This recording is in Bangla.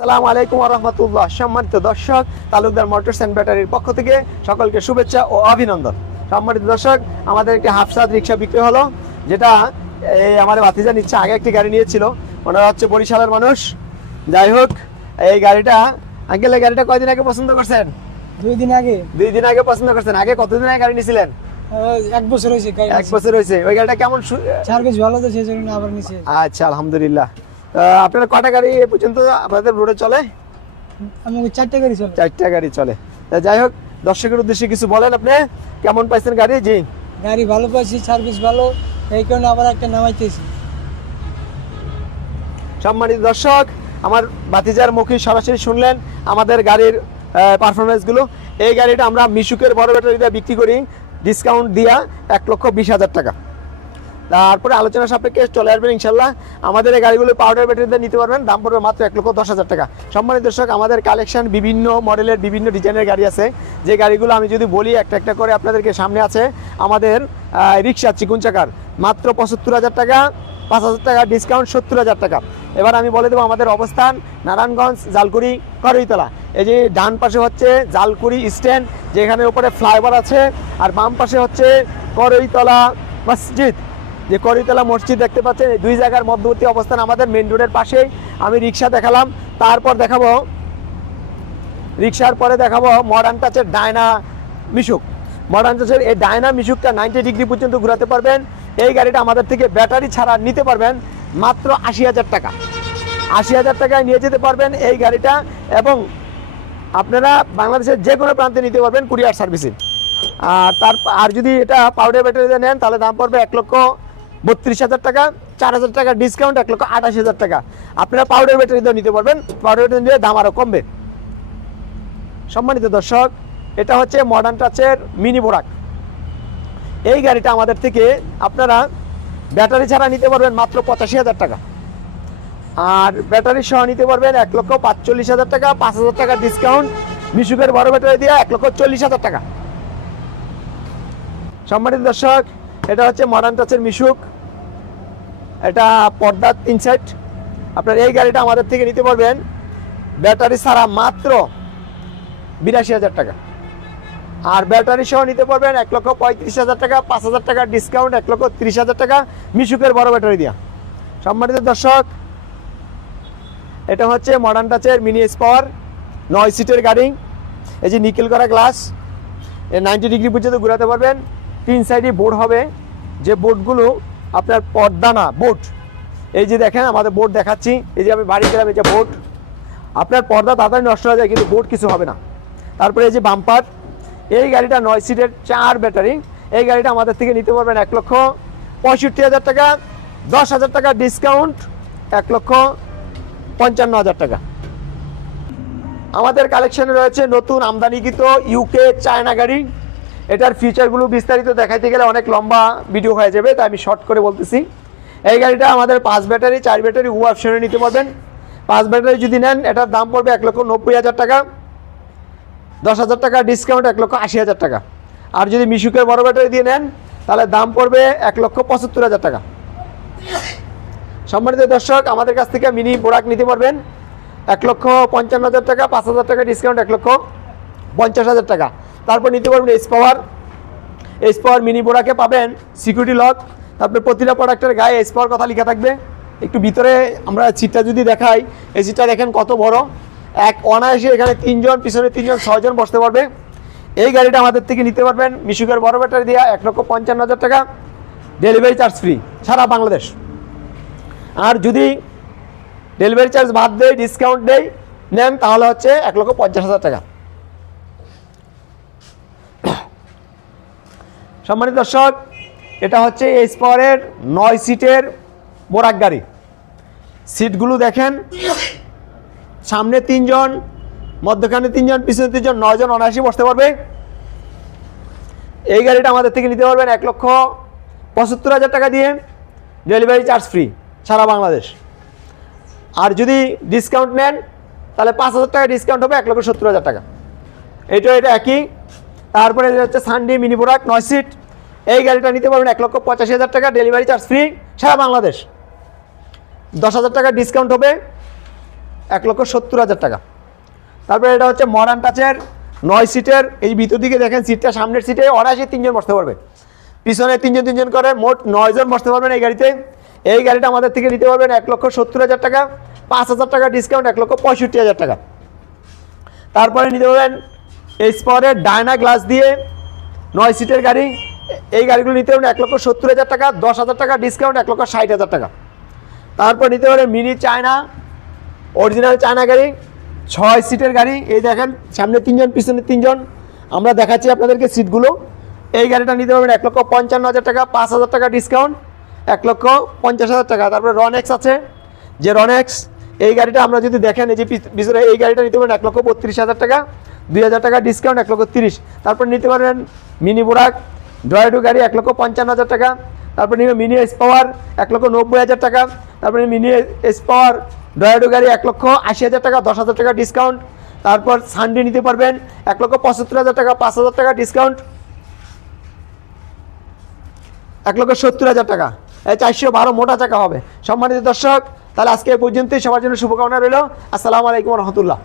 আসসালামু আলাইকুম ওয়া রাহমাতুল্লাহ। সম্মানিত দর্শক, তালুকদার মোটরস এন্ড ব্যাটারির পক্ষ থেকে সকলকে শুভেচ্ছা ও অভিনন্দন। সম্মানিত দর্শক, আমাদের একটি হাফসাদ রিক্সা বিক্রি হলো, যেটা আমাদের ভাতিজা নিচ্ছে। আগে একটি গাড়ি নিয়েছিল, ওনারা হচ্ছে বরিশালের মানুষ। যাই হোক, এই গাড়িটা আঙ্কেল, এই গাড়িটা কয়দিন আগে পছন্দ করছেন? 2 দিন আগে। 2 দিন আগে পছন্দ করছেন। আগে কতদিন আগে গাড়ি নিয়েছিলেন? 1 বছর হয়েছে। 1 বছর হয়েছে। ওই গাড়িটা কেমন? সার্ভিস ভালো তো, সেই জন্য আবার নিচে। আচ্ছা, আলহামদুলিল্লাহ। আপনারা কটা গাড়ি এ পর্যন্ত আপনাদের রোডে চলে? আমাকে 4টা গাড়ি চলে। 4টা গাড়ি চলে। যাই হোক, দর্শকের উদ্দেশ্যে কিছু বলেন, আপনি কেমন পাইছেন গাড়ি? জি, গাড়ি ভালো পাইছি, সার্ভিস ভালো, এই কারণে আবার একটা নামাইতেছি। সম্মানিত দর্শক, আমার ভাতিজার মুখে সরাসরি শুনলেন আমাদের গাড়ির পারফরমেন্সগুলো। এই গাড়িটা আমরা মিশুকের বড় ব্যাটারি দিয়ে বিক্রি করি, ডিসকাউন্ট দিয়া 1,20,000 টাকা। তারপরে আলোচনা সাপেক্ষে চলে আসবেন ইনশাল্লাহ। আমাদের এই গাড়িগুলো পাউডার ব্যাটারিতে নিতে পারবেন, দাম পড়বে মাত্র 1,10,000 টাকা। সম্মানিত দর্শক, আমাদের কালেকশন বিভিন্ন মডেলের বিভিন্ন ডিজাইনের গাড়ি আছে, যে গাড়িগুলো আমি যদি বলি একটা একটা করে আপনাদেরকে। সামনে আছে আমাদের রিক্সা চিকুন চাকার, মাত্র 75,000 টাকা, 5,000 টাকা ডিসকাউন্ট, 70,000 টাকা। এবার আমি বলে দেবো আমাদের অবস্থান নারায়ণগঞ্জ, জালকুড়ি, করইতলা। এই যে ডান পাশে হচ্ছে জালকুড়ি স্ট্যান্ড, যেখানে উপরে ফ্লাইওভার আছে, আর বাম পাশে হচ্ছে করইতলা মসজিদ। যে করইতলা মসজিদ দেখতে পাচ্ছেন, এই দুই জায়গার মধ্যবর্তী অবস্থান আমাদের মেন রোডের পাশেই। আমি রিক্সা দেখালাম, তারপর দেখাবো রিক্সার পরে দেখাবো মডার্ন টাচের ডায়না মিশুক। মডার্ন টাচের এই ডায়না মিশুকটা 90 ডিগ্রি পর্যন্ত ঘোরাতে পারবেন। এই গাড়িটা আমাদের থেকে ব্যাটারি ছাড়া নিতে পারবেন মাত্র 80,000 টাকা। 80,000 টাকায় নিয়ে যেতে পারবেন এই গাড়িটা, এবং আপনারা বাংলাদেশের যে কোনো প্রান্তে নিতে পারবেন কুরিয়ার সার্ভিসিং। আর যদি এটা পাউডার ব্যাটারিতে নেন, তাহলে দাম পড়বে 1,32,000 টাকা, 4,000 টাকা ডিসকাউন্ট, 1,28,000 টাকা। আপনারা পাউডার ব্যাটারিতেও নিতে পারবেন, পাউডার ব্যাটারি নিলে দাম আরও কমবে। সম্মানিত দর্শক, এটা হচ্ছে মডার্ন টাচের মিনি বোরাক। এই গাড়িটা আমাদের থেকে আপনারা ব্যাটারি ছাড়া নিতে পারবেন মাত্র 85,000 টাকা, আর ব্যাটারি সহ নিতে পারবেন 1,45,000 টাকা, 5,000 টাকা ডিসকাউন্ট, মিশুকের বড় ব্যাটারি দিয়ে 1,40,000 টাকা। সম্মানিত দর্শক, এটা হচ্ছে মডার্ন টাচের মিশুক, এটা পর্দার 3 সাইড। আপনার এই গাড়িটা আমাদের থেকে নিতে পারবেন ব্যাটারি ছাড়া মাত্র 82,000 টাকা, আর ব্যাটারি সহ নিতে পারবেন 1,35,000 টাকা, 5,000 টাকা ডিসকাউন্ট, 1,30,000 টাকা মিশুকের বড় ব্যাটারি দিয়া। সম্মানিত দর্শক, এটা হচ্ছে মডার্ন টাচের মিনি স্পাওয়ার 9 সিটের গাড়ি। এই যে নিকেল করা গ্লাস, 90 ডিগ্রি পর্যন্ত ঘোরাতে পারবেন। 3 সাইডে বোর্ড হবে, যে বোর্ডগুলো আপনার পর্দা না, বোর্ড। এই যে দেখেন আমাদের বোর্ড দেখাচ্ছি, এই যে আমি বাড়ি গেলাম, এই যে বোর্ড। আপনার পর্দা তাড়াতাড়ি নষ্ট হয়ে যায়, কিন্তু বোর্ড কিছু হবে না। তারপরে এই যে বাম্পার। এই গাড়িটা 9 সিটের 4 ব্যাটারি। এই গাড়িটা আমাদের থেকে নিতে পারবেন 1,65,000 টাকা, 10,000 টাকা ডিসকাউন্ট, 1,55,000 টাকা। আমাদের কালেকশনে রয়েছে নতুন আমদানিকৃত ইউকে চায়না গাড়ি। এটার ফিচারগুলো বিস্তারিত দেখাইতে গেলে অনেক লম্বা ভিডিও হয়ে যাবে, তাই আমি শর্ট করে বলতেছি। এই গাড়িটা আমাদের 5 ব্যাটারি, 4 ব্যাটারি উভয় অপশনে নিতে পারবেন। 5 ব্যাটারি যদি নেন, এটার দাম পড়বে 1,90,000 টাকা, 10,000 টাকা ডিসকাউন্ট, 1,80,000 টাকা। আর যদি মিশুকের বড় ব্যাটারি দিয়ে নেন, তাহলে দাম পড়বে 1,75,000 টাকা। সম্মানিত দর্শক, আমাদের কাছ থেকে মিনি বোরাক নিতে পারবেন 1,55,000 টাকা, 5,000 টাকা ডিসকাউন্ট, 1,50,000 টাকা। তারপর নিতে পারবেন এস পাওয়ার মিনি বোরাকে পাবেন সিকিউরিটি লক। তারপরে প্রতিটা প্রোডাক্টের গায়ে এস পাওয়ার কথা লেখা থাকবে। একটু ভিতরে আমরা সিটটা যদি দেখাই, এই সিটটা দেখেন কত বড়, অনায়াসে এখানে 3 জন, পিছনে 3 জন, 6 জন বসতে পারবে। এই গাড়িটা আমাদের থেকে নিতে পারবেন মিশুকের বড় ব্যাটারি দিয়ে 1,55,000 টাকা, ডেলিভারি চার্জ ফ্রি সারা বাংলাদেশ। আর যদি ডেলিভারি চার্জ বাদ দেয়, ডিসকাউন্ট দেয় নেন, তাহলে হচ্ছে 1,50,000 টাকা। সম্মানিত দর্শক, এটা হচ্ছে এস পাওয়ারের 9 সিটের বোরাক গাড়ি। সিটগুলো দেখেন, সামনে 3 জন, মধ্যখানে 3 জন, পিছনে 3 জন, 9 জন অনায়াসে বসতে পারবে। এই গাড়িটা আমাদের থেকে নিতে পারবেন 1,75,000 টাকা দিয়ে, ডেলিভারি চার্জ ফ্রি সারা বাংলাদেশ। আর যদি ডিসকাউন্ট নেন, তাহলে 5,000 টাকা ডিসকাউন্ট হবে, 1,70,000 টাকা। এটা একই। তারপরে হচ্ছে সানডে মিনি বোরাক 9 সিট। এই গাড়িটা নিতে পারবেন 1,85,000 টাকা, ডেলিভারি চার্জ ফ্রি সারা বাংলাদেশ। 10,000 টাকা ডিসকাউন্ট হবে, 1,70,000 টাকা। তারপরে এটা হচ্ছে মডার্ন টাচের 9 সিটের, এই ভিতর দিকে দেখেন সিটটা, সামনের সিটে অনায়াসে 3 জন বসতে পারবে, পিছনে 3 জন 3 জন করে মোট 9 জন বসতে পারবেন এই গাড়িতে। এই গাড়িটা আমাদের থেকে নিতে পারবেন 1,70,000 টাকা, 5,000 টাকা ডিসকাউন্ট 1,65,000 টাকা। তারপরে নিতে পারবেন এক্সপাওয়ারের ডায়না গ্লাস দিয়ে 9 সিটের গাড়ি, এই গাড়িগুলো নিতে পারবেন 1,70,000 টাকা, 10,000 টাকা ডিসকাউন্ট 1,60,000 টাকা। তারপর নিতে পারেন মিনি চায়না, অরিজিনাল চায়না গাড়ি, 6 সিটের গাড়ি, এই দেখেন সামনে 3 জন পিছনে 3 জন, আমরা দেখাচ্ছি আপনাদেরকে সিটগুলো। এই গাড়িটা নিতে পারবেন 1,55,000 টাকা, 5,000 টাকা ডিসকাউন্ট 1,50,000 টাকা। তারপরে রনেক্স আছে, যে রনেক্স এই গাড়িটা আমরা যদি দেখেন, এই যে পিছনে এই গাড়িটা নিতে পারেন 1,32,000 টাকা, 2,000 টাকা ডিসকাউন্ট 1,30,000। তারপর নিতে পারেন মিনি বোরাক ড্রয়াডু গাড়ি 1,55,000 টাকা। তারপর নিবে মিনি এক্সপাওয়ার 1,90,000 টাকা। তারপরে মিনি এক্সপাওয়ার ড্রয়াডু গাড়ি 1,80,000 টাকা, 10,000 টাকা ডিসকাউন্ট। তারপর সানডে নিতে পারবেন 1,75,000 টাকা, 5,000 টাকা ডিসকাউন্ট 1,70,000 টাকা। এই 412 মোটা চাকা হবে। সম্মানিত দর্শক, তাহলে আজকে এই পর্যন্তই, সবার জন্য শুভকামনা রইল। আসসালামু আলাইকুম রহমতুল্লাহ।